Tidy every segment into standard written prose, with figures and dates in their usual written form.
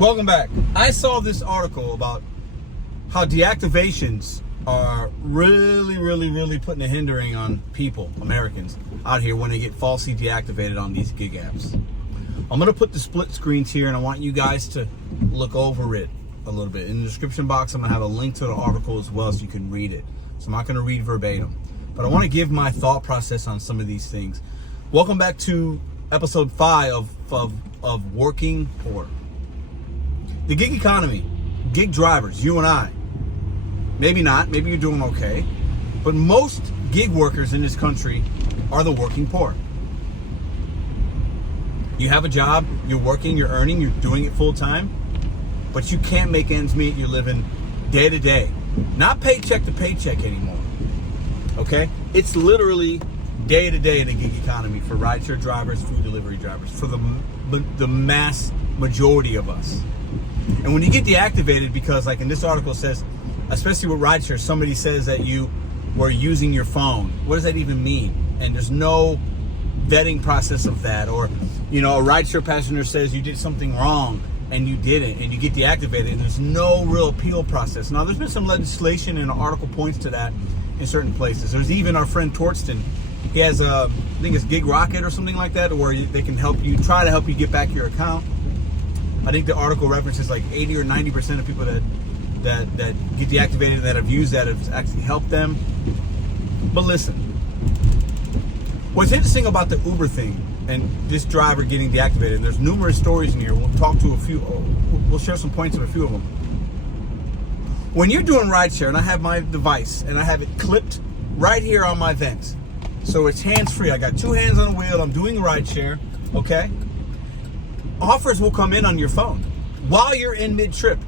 Welcome back. I saw this article about how deactivations are really putting a hindering on people, Americans, out here when they get falsely deactivated on these gig apps. I'm going to put the split screens here, and I want you guys to look over it a little bit. In the description box, I'm going to have a link to the article as well so you can read it. So I'm not going to read verbatim, but I want to give my thought process on some of these things. Welcome back to episode 5 of Working Poor. The gig economy, gig drivers, you and I, maybe not, maybe you're doing okay, but most gig workers in this country are the working poor. You have a job, you're working, you're earning, you're doing it full time, but you can't make ends meet. You're living day to day, not paycheck to paycheck anymore. Okay? It's literally day to day in the gig economy for rideshare drivers, food delivery drivers, for the mass majority of us. And when you get deactivated, because like in this article says, especially with rideshare, somebody says that you were using your phone. What does that even mean? And there's no vetting process of that. Or, you know, a rideshare passenger says you did something wrong and you didn't, and you get deactivated, and there's no real appeal process. Now, there's been some legislation, and the article points to that in certain places. There's even our friend Torsten. He has I think it's Gig Rocket or something like that, where they can try to help you get back your account. I think the article references like 80 or 90% of people that get deactivated that have used that have actually helped them. But listen, what's interesting about the Uber thing and this driver getting deactivated, and there's numerous stories in here. We'll talk to a few. We'll share some points of a few of them. When you're doing rideshare, and I have my device and I have it clipped right here on my vent, so it's hands-free. I got 2 hands on the wheel. I'm doing rideshare. Okay. Offers will come in on your phone while you're in mid-trip.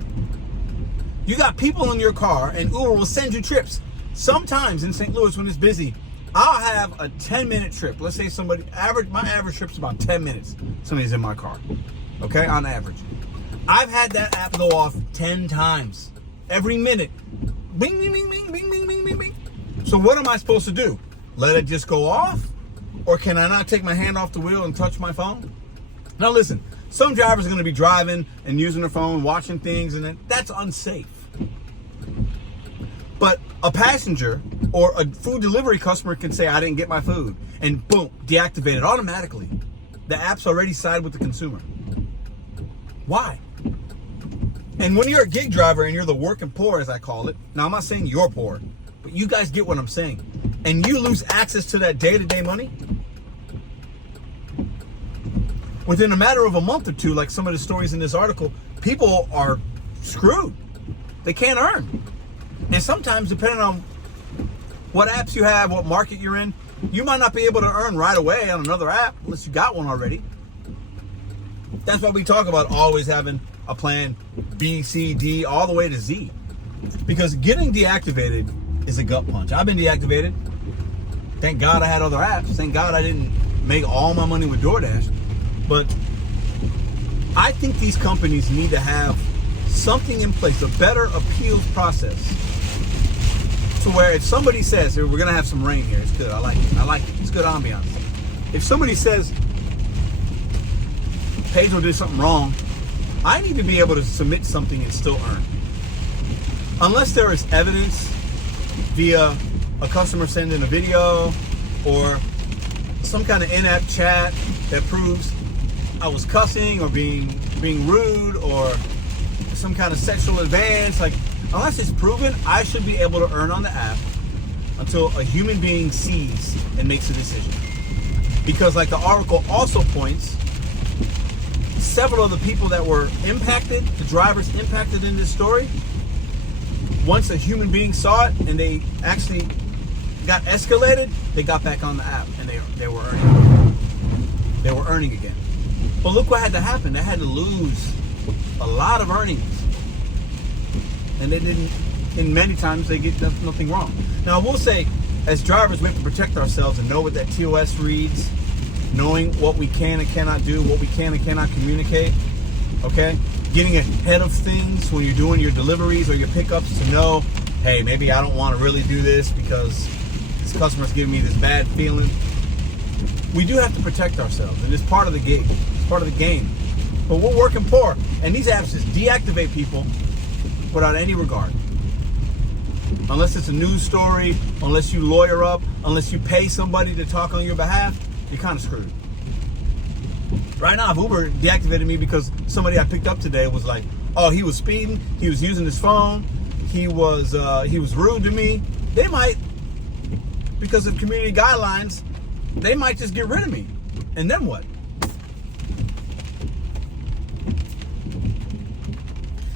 You got people in your car, and Uber will send you trips. Sometimes in St. Louis when it's busy, I'll have a 10-minute trip. Let's say my average trip's about 10 minutes. Somebody's in my car, okay, on average. I've had that app go off 10 times. Every minute. Bing, bing, bing, bing, bing, bing, bing, bing, bing. So what am I supposed to do? Let it just go off? Or can I not take my hand off the wheel and touch my phone? Now listen, some drivers are going to be driving and using their phone, watching things, and that's unsafe. But a passenger or a food delivery customer can say, I didn't get my food, and boom, deactivated automatically. The app's already sided with the consumer. Why? And when you're a gig driver and you're the working poor, as I call it, now I'm not saying you're poor, but you guys get what I'm saying, and you lose access to that day-to-day money, within a matter of a month or two, like some of the stories in this article, people are screwed. They can't earn. And sometimes, depending on what apps you have, what market you're in, you might not be able to earn right away on another app unless you got one already. That's why we talk about always having a plan B, C, D, all the way to Z. Because getting deactivated is a gut punch. I've been deactivated. Thank God I had other apps. Thank God I didn't make all my money with DoorDash. But I think these companies need to have something in place, a better appeals process, to where if somebody says, we're going to have some rain here, it's good, I like it, it's good ambiance. If somebody says, Pedro did something wrong, I need to be able to submit something and still earn. Unless there is evidence via a customer sending a video or some kind of in-app chat that proves I was cussing or being rude or some kind of sexual advance, like unless it's proven, I should be able to earn on the app until a human being sees and makes a decision. Because like the article also points, several of the people that were impacted, the drivers impacted in this story, once a human being saw it and they actually got escalated, they got back on the app and they were earning. They were earning again. But look what had to happen. They had to lose a lot of earnings. And they didn't, and many times they get nothing wrong. Now I will say, as drivers, we have to protect ourselves and know what that TOS reads, knowing what we can and cannot do, what we can and cannot communicate, okay? Getting ahead of things when you're doing your deliveries or your pickups to know, hey, maybe I don't want to really do this because this customer's giving me this bad feeling. We do have to protect ourselves, and it's part of the gig. It's part of the game. But we're working poor. And these apps just deactivate people without any regard. Unless it's a news story, unless you lawyer up, unless you pay somebody to talk on your behalf, you're kind of screwed. Right now, if Uber deactivated me because somebody I picked up today was like, oh, he was speeding, he was using his phone, he was rude to me, they might, because of community guidelines, they might just get rid of me. And then what?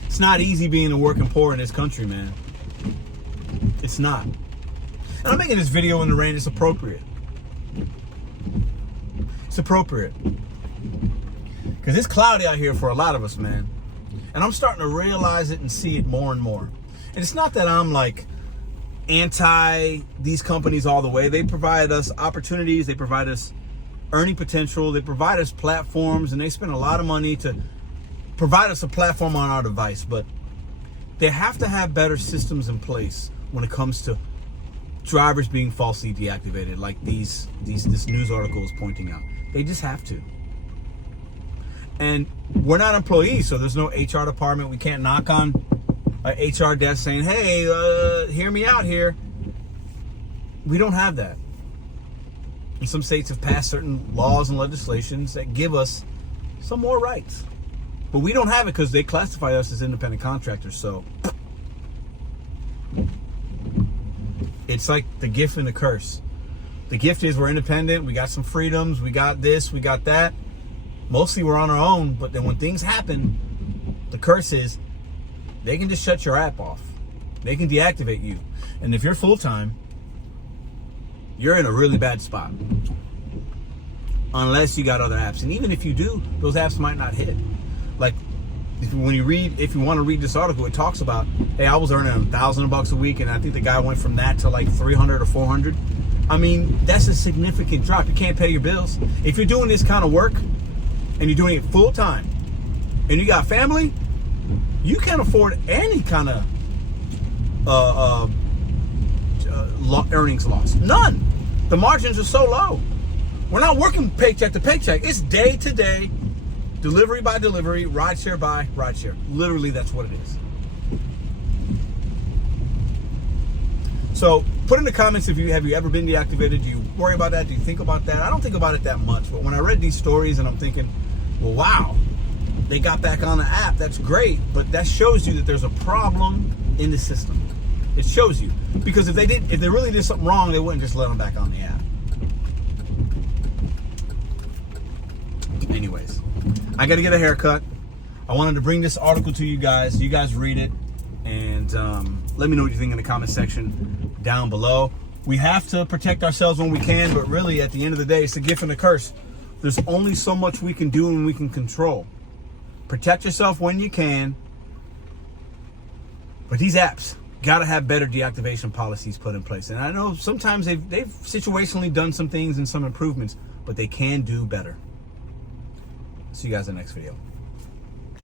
It's not easy being a working poor in this country, man. It's not. And I'm making this video in the rain. It's appropriate. It's appropriate. Because it's cloudy out here for a lot of us, man. And I'm starting to realize it and see it more and more. And it's not that I'm like anti these companies all the way. They provide us opportunities. They provide us earning potential. They provide us platforms. And they spend a lot of money to provide us a platform on our device. But they have to have better systems in place when it comes to drivers being falsely deactivated, like this news article is pointing out. They just have to. And we're not employees, so there's no HR department. We can't knock on an HR desk saying, hey, hear me out here. We don't have that. And some states have passed certain laws and legislations that give us some more rights. But we don't have it because they classify us as independent contractors, so it's like the gift and the curse. The gift is we're independent, we got some freedoms, we got this, we got that. Mostly we're on our own, but then when things happen, the curse is they can just shut your app off. They can deactivate you. And if you're full-time, you're in a really bad spot. Unless you got other apps. And even if you do, those apps might not hit. Like, if you want to read this article, it talks about, hey, I was earning $1,000 a week, and I think the guy went from that to like 300 or 400. I mean, that's a significant drop. You can't pay your bills. If you're doing this kind of work and you're doing it full time, and you got family, you can't afford any kind of earnings loss. None. The margins are so low. We're not working paycheck to paycheck. It's day to day. Delivery by delivery, rideshare by rideshare. Literally, that's what it is. So, put in the comments have you ever been deactivated? Do you worry about that? Do you think about that? I don't think about it that much. But when I read these stories and I'm thinking, well, wow, they got back on the app. That's great. But that shows you that there's a problem in the system. It shows you. Because if they really did something wrong, they wouldn't just let them back on the app. Anyways, I got to get a haircut. I wanted to bring this article to you guys. You guys read it and let me know what you think in the comment section down below. We have to protect ourselves when we can, but really at the end of the day, it's a gift and a curse. There's only so much we can do and we can control. Protect yourself when you can. But these apps got to have better deactivation policies put in place. And I know sometimes they've situationally done some things and some improvements, but they can do better. See you guys in the next video.